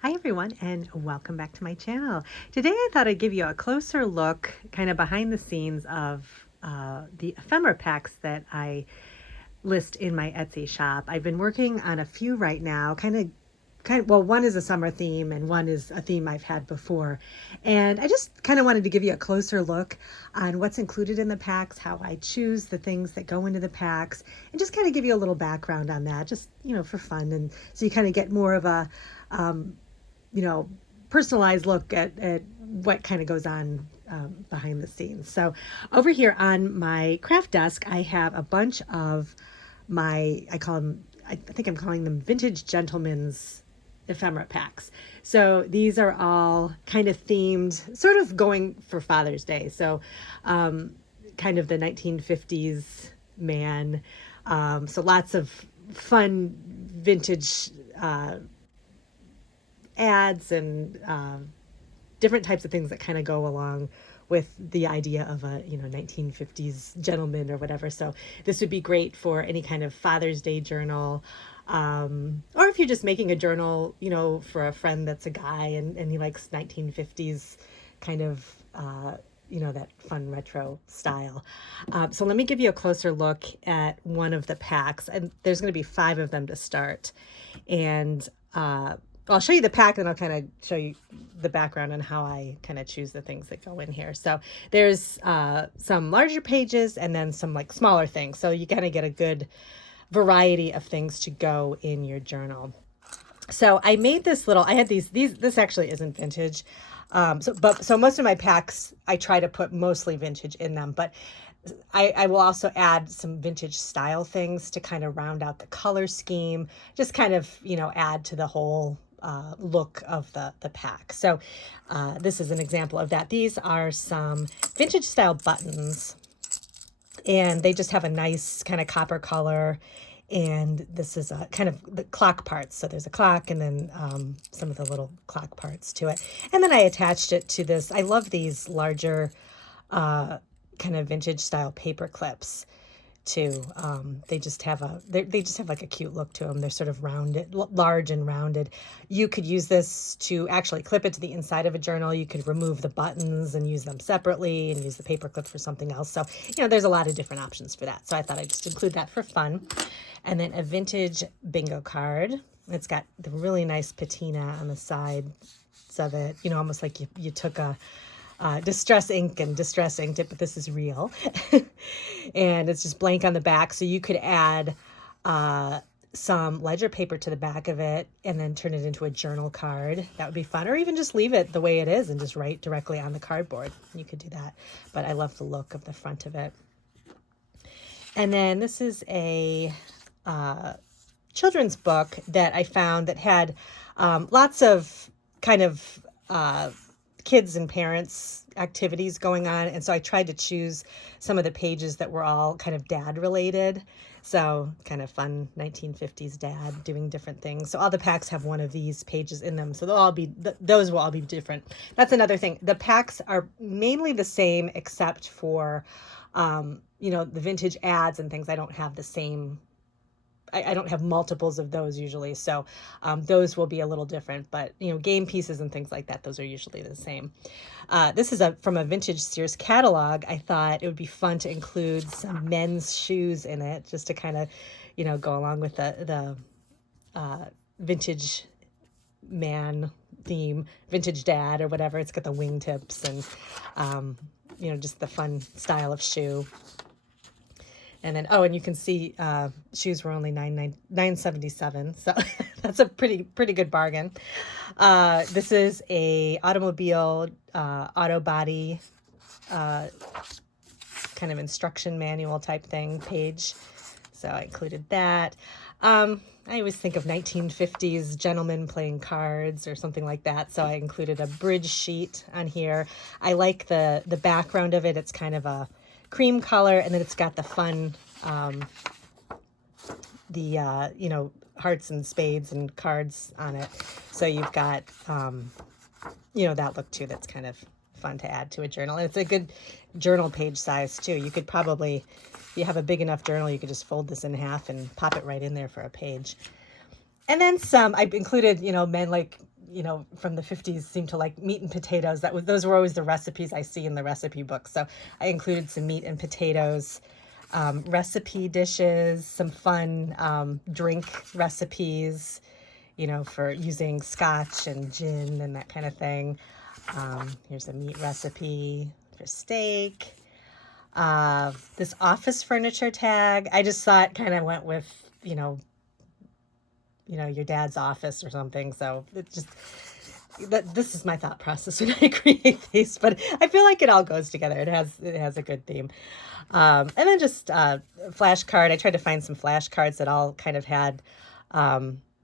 Hi everyone, and welcome back to my channel. Today I thought I'd give you a closer look kind of behind the scenes of the ephemera packs that I list in my Etsy shop. I've been working on a few right now, well, one is a summer theme and one is a theme I've had before. And I just kind of wanted to give you a closer look on what's included in the packs, how I choose the things that go into the packs, and just kind of give you a little background on that, just, for fun. And so you kind of get more of a, you know, personalized look at what kind of goes on behind the scenes. So over here on my craft desk, I have a bunch of I think I'm calling them vintage gentlemen's ephemera packs. So these are all kind of themed, sort of going for Father's Day. So kind of the 1950s man. So lots of fun vintage ads and different types of things that kind of go along with the idea of a 1950s gentleman or whatever. So this would be great for any kind of Father's Day journal, or if you're just making a journal for a friend that's a guy and he likes 1950s kind of that fun retro style. So let me give you a closer look at one of the packs, and there's going to be 5 of them to start. And I'll show you the pack and I'll kind of show you the background on how I kind of choose the things that go in here. So there's some larger pages and then some like smaller things. So you kind of get a good variety of things to go in your journal. So I made I had this actually isn't vintage. So most of my packs, I try to put mostly vintage in them, but I will also add some vintage style things to kind of round out the color scheme, just kind of, add to the whole look of the pack. So this is an example of that. These are some vintage style buttons, and they just have a nice kind of copper color. And this is a kind of the clock parts. So there's a clock and then some of the little clock parts to it. And then I attached it to this. I love these larger kind of vintage style paper clips too. They just have like a cute look to them. They're sort of rounded, large and rounded. You could use this to actually clip it to the inside of a journal. You could remove the buttons and use them separately and use the paper clip for something else. So, there's a lot of different options for that. So I thought I'd just include that for fun. And then a vintage bingo card. It's got the really nice patina on the sides of it, almost like you took a distress ink and distress inked it, but this is real. And it's just blank on the back. So you could add some ledger paper to the back of it and then turn it into a journal card. That would be fun. Or even just leave it the way it is and just write directly on the cardboard. You could do that. But I love the look of the front of it. And then this is a children's book that I found that had lots of kind of kids and parents activities going on. And so I tried to choose some of the pages that were all kind of dad related. So kind of fun 1950s dad doing different things. So all the packs have one of these pages in them. So those will all be different. That's another thing. The packs are mainly the same except for, the vintage ads and things. I don't have the same I don't have multiples of those usually, so those will be a little different, but game pieces and things like that, those are usually the same. This is from a vintage Sears catalog. I thought it would be fun to include some men's shoes in it, just to kind of go along with the vintage man theme, vintage dad or whatever. It's got the wingtips and just the fun style of shoe. And then, and you can see shoes were only $9.77, so that's a pretty good bargain. This is a automobile auto body kind of instruction manual type thing page, so I included that. I always think of 1950s gentlemen playing cards or something like that, so I included a bridge sheet on here. I like the background of it. It's kind of a cream color, and then it's got the fun hearts and spades and cards on it. So you've got that look too. That's kind of fun to add to a journal, and it's a good journal page size too. You could probably, if you have a big enough journal, you could just fold this in half and pop it right in there for a page. And then some, I've included men like from the 50s seem to like meat and potatoes. Those were always the recipes I see in the recipe book. So I included some meat and potatoes, recipe dishes, some fun drink recipes, for using scotch and gin and that kind of thing. Here's a meat recipe for steak. This office furniture tag, I just thought kind of went with, your dad's office or something. So this is my thought process when I create these, but I feel like it all goes together. It has a good theme. And then just flashcard. I tried to find some flashcards that all kind of had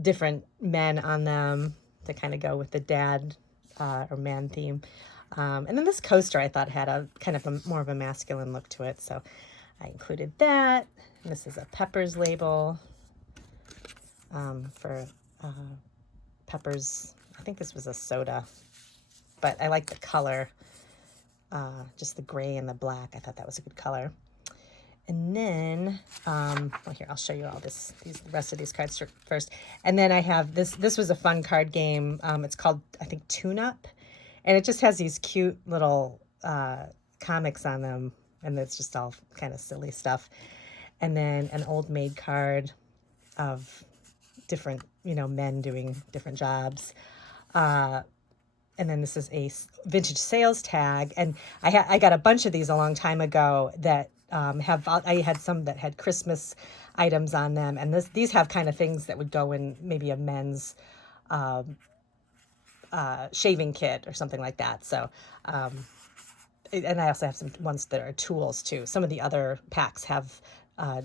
different men on them to kind of go with the dad or man theme. And then this coaster I thought had a kind of more of a masculine look to it. So I included that. And this is a Peppers label for Peppers. I think this was a soda, but I like the color, just the gray and the black. I thought that was a good color. And then, here, I'll show you all the rest of these cards first. And then I have this was a fun card game. It's called, I think, Tune Up. And it just has these cute little comics on them. And it's just all kind of silly stuff. And then an Old Maid card of different, men doing different jobs. And then this is a vintage sales tag. And I got a bunch of these a long time ago that I had some that had Christmas items on them. And these have kind of things that would go in maybe a men's shaving kit or something like that. So, and I also have some ones that are tools too. Some of the other packs have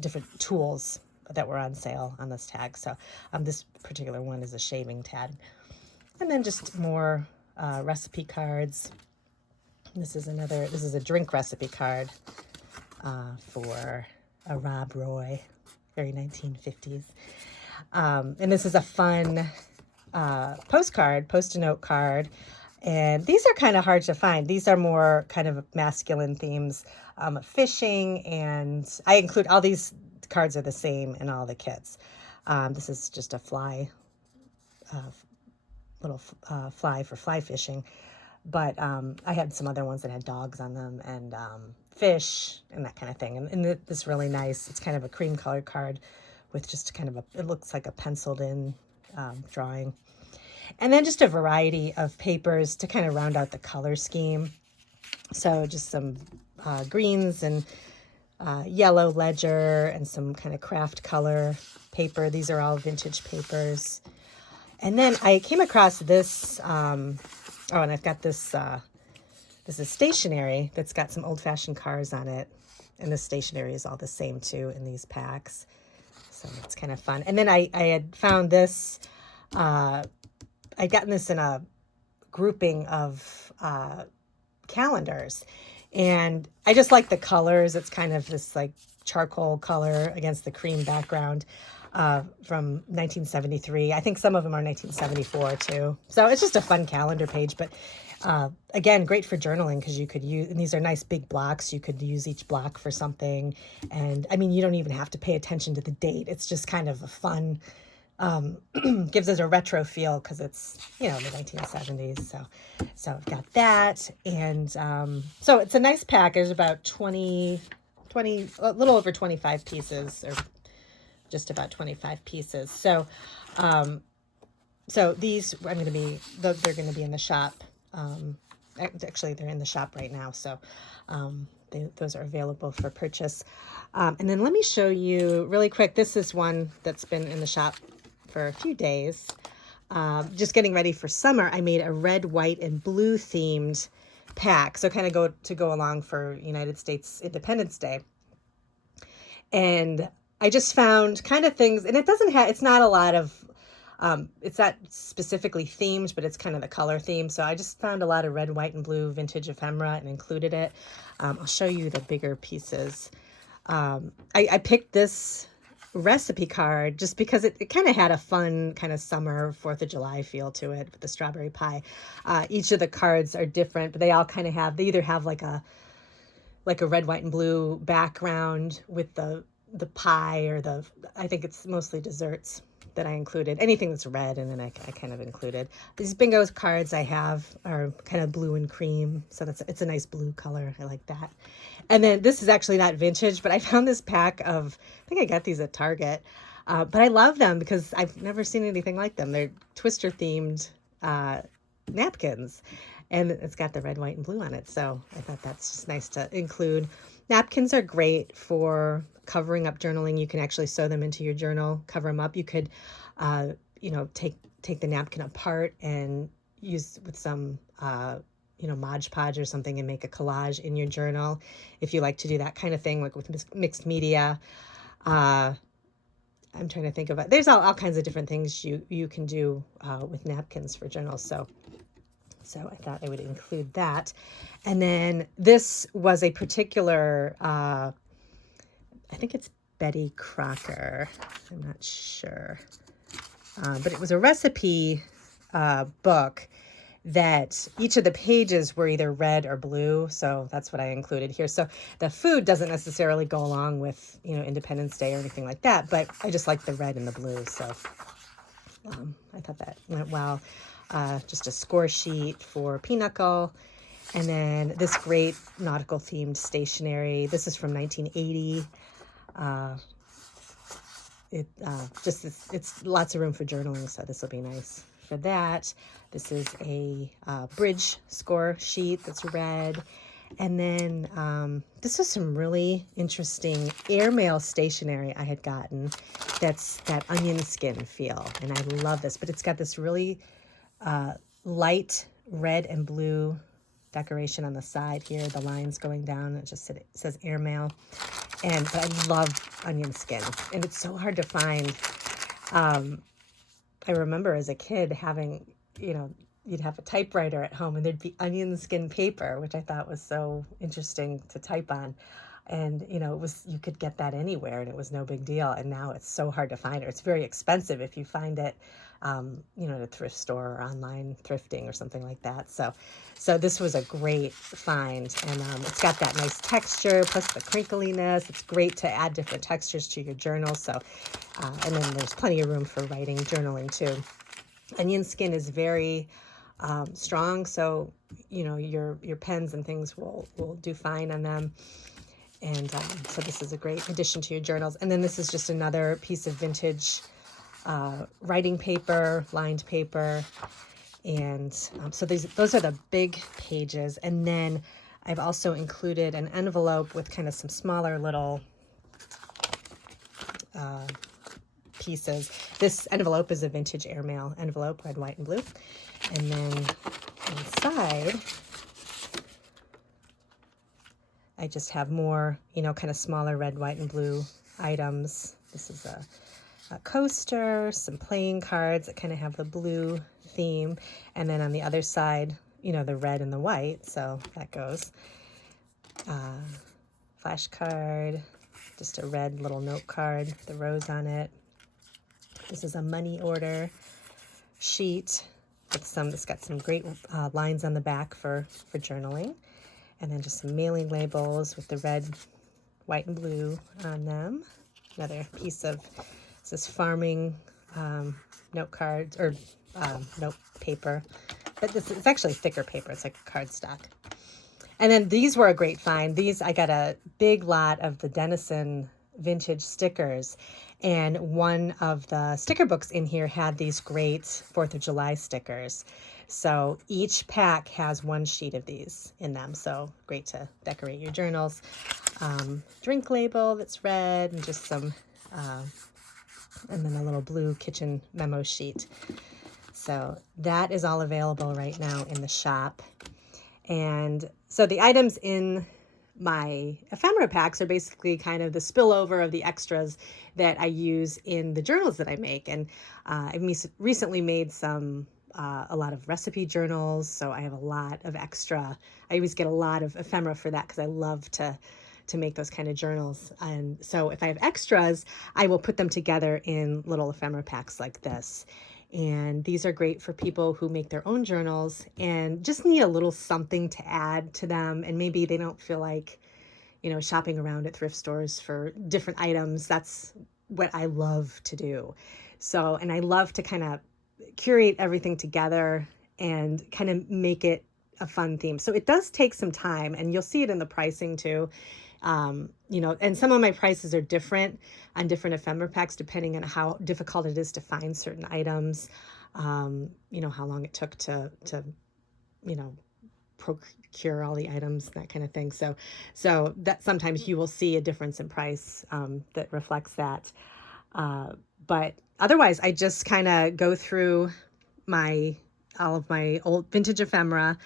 different tools that were on sale on this tag. So this particular one is a shaving tag. And then just more recipe cards. This is a drink recipe card for a Rob Roy, very 1950s. And this is a fun post-a-note card. And these are kind of hard to find. These are more kind of masculine themes, fishing, and I include all these cards are the same in all the kits. This is just a fly, little fly for fly fishing. But I had some other ones that had dogs on them and fish and that kind of thing. And this really nice, it's kind of a cream colored card with just kind of it looks like a penciled in drawing. And then just a variety of papers to kind of round out the color scheme. So just some greens and yellow ledger and some kind of craft color paper. These are all vintage papers. And then I came across this, and I've got this, this is stationery that's got some old-fashioned cars on it. And the stationery is all the same, too, in these packs. So it's kind of fun. And then I had found this, I'd gotten this in a grouping of calendars. And I just like the colors. It's kind of this like charcoal color against the cream background from 1973. I think some of them are 1974 too. So it's just a fun calendar page. But again, great for journaling because you could use, and these are nice big blocks. You could use each block for something. And I mean, you don't even have to pay attention to the date. It's just kind of a fun, gives it a retro feel because it's, the 1970s. So I've got that. And so it's a nice pack. There's about 20, a little over 25 pieces or just about 25 pieces. So, so these they're going to be in the shop. Actually, they're in the shop right now. So those are available for purchase. And then let me show you really quick. This is one that's been in the shop for a few days. Just getting ready for summer. I made a red, white, and blue themed pack. So kind of go along for United States Independence Day. And I just found kind of things, and it's not a lot of, it's not specifically themed, but it's kind of the color theme. So I just found a lot of red, white, and blue vintage ephemera and included it. I'll show you the bigger pieces. I picked this recipe card just because it kind of had a fun kind of summer 4th of July feel to it with the strawberry pie. Each of the cards are different, but they all kind of they either have like a red, white, and blue background with the pie or I think it's mostly desserts. that I included. Anything that's red, and then I kind of included. These bingo cards I have are kind of blue and cream, so it's a nice blue color. I like that. And then this is actually not vintage, but I found this pack of, I think I got these at Target, but I love them because I've never seen anything like them. They're Twister themed napkins, and it's got the red, white, and blue on it. So I thought that's just nice to include. Napkins are great for covering up journaling. You can actually sew them into your journal, cover them up. You could, take the napkin apart and use with some, Mod Podge or something and make a collage in your journal. If you like to do that kind of thing, like with mixed media. I'm trying to think of it. There's all kinds of different things you can do with napkins for journals. So I thought I would include that. And then this was a particular, I think it's Betty Crocker. I'm not sure. But it was a recipe book that each of the pages were either red or blue. So that's what I included here. So the food doesn't necessarily go along with, Independence Day or anything like that, but I just like the red and the blue. So I thought that went well. Just a score sheet for Pinochle. And then this great nautical themed stationery. This is from 1980. It's lots of room for journaling, so this will be nice for that. This is a bridge score sheet that's red. And then this was some really interesting airmail stationery I had gotten. That's that onion skin feel, and I love this. But it's got this really light red and blue decoration on the side here, the lines going down. It says airmail. But I love onion skin, and it's so hard to find. I remember as a kid having, you'd have a typewriter at home and there'd be onion skin paper, which I thought was so interesting to type on. And, you could get that anywhere and it was no big deal. And now it's so hard to find, or it's very expensive if you find it, at a thrift store or online thrifting or something like that. So this was a great find, and it's got that nice texture plus the crinkliness. It's great to add different textures to your journal. So, and then there's plenty of room for writing, journaling too. Onion skin is very strong, so your pens and things will do fine on them. And so this is a great addition to your journals. And then this is just another piece of vintage writing paper, lined paper. And so those are the big pages. And then I've also included an envelope with kind of some smaller little pieces. This envelope is a vintage airmail envelope, red, white, and blue. And then inside, I just have more, kind of smaller red, white, and blue items. This is a coaster, some playing cards that kind of have the blue theme. And then on the other side, the red and the white. So that goes. Flash card, just a red little note card with the rose on it. This is a money order sheet with it's got some great lines on the back for journaling. And then just some mailing labels with the red, white, and blue on them. Another piece of, this is farming note cards, or note paper. But it's actually thicker paper. It's like cardstock. And then these were a great find. I got a big lot of the Denison vintage stickers. And one of the sticker books in here had these great 4th of July stickers. So each pack has one sheet of these in them. So great to decorate your journals. Drink label that's red, and just some, and then a little blue kitchen memo sheet. So that is all available right now in the shop. And so the items in my ephemera packs are basically kind of the spillover of the extras that I use in the journals that I make. And I've recently made a lot of recipe journals, so I have a lot of extra. I always get a lot of ephemera for that because I love to make those kind of journals. And so if I have extras, I will put them together in little ephemera packs like this. And these are great for people who make their own journals and just need a little something to add to them. And maybe they don't feel like, shopping around at thrift stores for different items. That's what I love to do. So, and I love to kind of curate everything together and kind of make it a fun theme. So it does take some time, and you'll see it in the pricing too. You know, and some of my prices are different on different ephemera packs depending on how difficult it is to find certain items. You know, how long it took to you know, procure all the items, that kind of thing. So that sometimes you will see a difference in price that reflects that. But otherwise, I just kind of go through all of my old vintage ephemera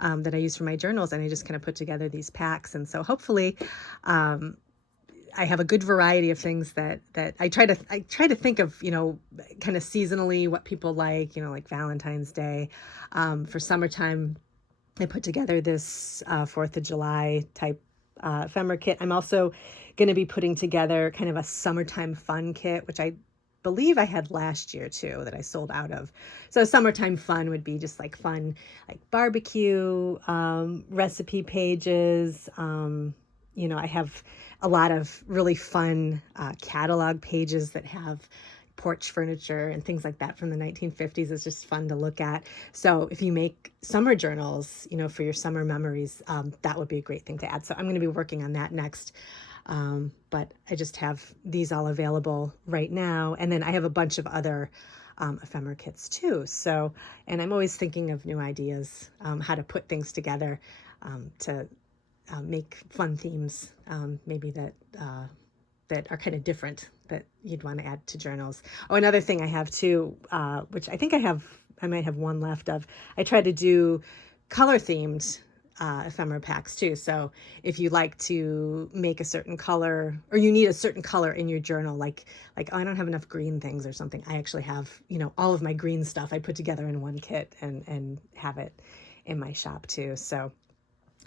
that I use for my journals, and I just kind of put together these packs. And so hopefully, I have a good variety of things that I try to think of, you know, kind of seasonally what people like, you know, like Valentine's Day. For summertime, I put together this 4th of July type ephemera kit. I'm also going to be putting together kind of a summertime fun kit, which I believe I had last year too, that I sold out of. So summertime fun would be just like fun, like barbecue, recipe pages. You know, I have a lot of really fun catalog pages that have porch furniture and things like that from the 1950s. It's just fun to look at. So if you make summer journals, you know, for your summer memories, that would be a great thing to add. So I'm going to be working on that next. But I just have these all available right now. And then I have a bunch of other ephemera kits too. So, and I'm always thinking of new ideas, how to put things together to make fun themes, maybe that are kind of different that you'd want to add to journals. Oh, another thing I have too, which I think I might have one left of, I try to do color themed ephemera packs too. So if you like to make a certain color, or you need a certain color in your journal, like oh, I don't have enough green things or something, I actually have, you know, all of my green stuff I put together in one kit and have it in my shop too. So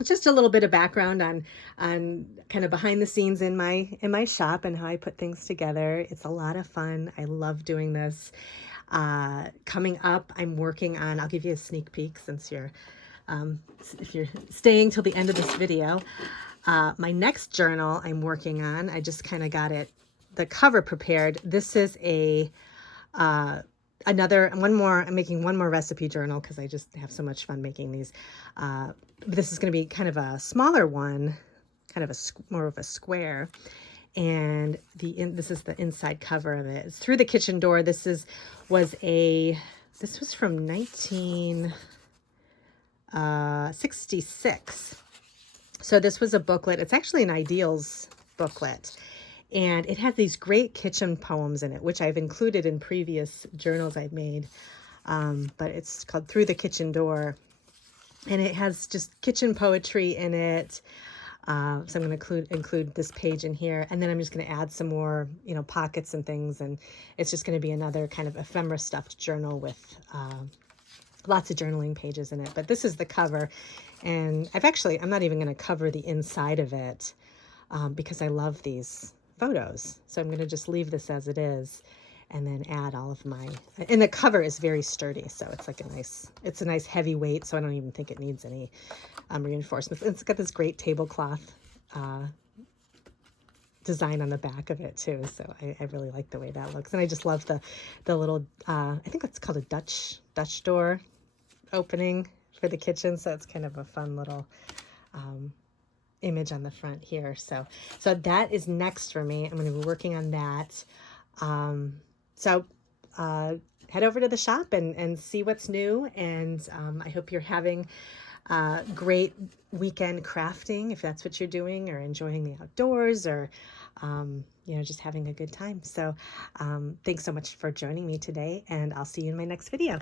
just a little bit of background on kind of behind the scenes in my shop and how I put things together. It's a lot of fun. I love doing this. Coming up, I'm working on, I'll give you a sneak peek since if you're staying till the end of this video. My next journal I'm working on, I just kind of got the cover prepared. This is I'm making one more recipe journal because I just have so much fun making these. This is going to be kind of a smaller one, kind of more of a square. And this is the inside cover of it. It's Through the Kitchen Door. This was from 1966. So this was a booklet. It's actually an ideals booklet. And it has these great kitchen poems in it, which I've included in previous journals I've made. But it's called Through the Kitchen Door. And it has just kitchen poetry in it. So I'm going to include this page in here. And then I'm just going to add some more, you know, pockets and things. And it's just going to be another kind of ephemera stuffed journal with lots of journaling pages in it. But this is the cover. And I'm not even going to cover the inside of it because I love these photos. So I'm going to just leave this as it is and then add all of and the cover is very sturdy. So it's like it's a nice heavy weight. So I don't even think it needs any reinforcements. It's got this great tablecloth design on the back of it too. So I really like the way that looks. And I just love the little, I think it's called a Dutch door opening for the kitchen. So it's kind of a fun little, image on the front here. So that is next for me. I'm going to be working on that. So head over to the shop and see what's new. And I hope you're having great weekend crafting, if that's what you're doing, or enjoying the outdoors, or you know, just having a good time. So thanks so much for joining me today, and I'll see you in my next video.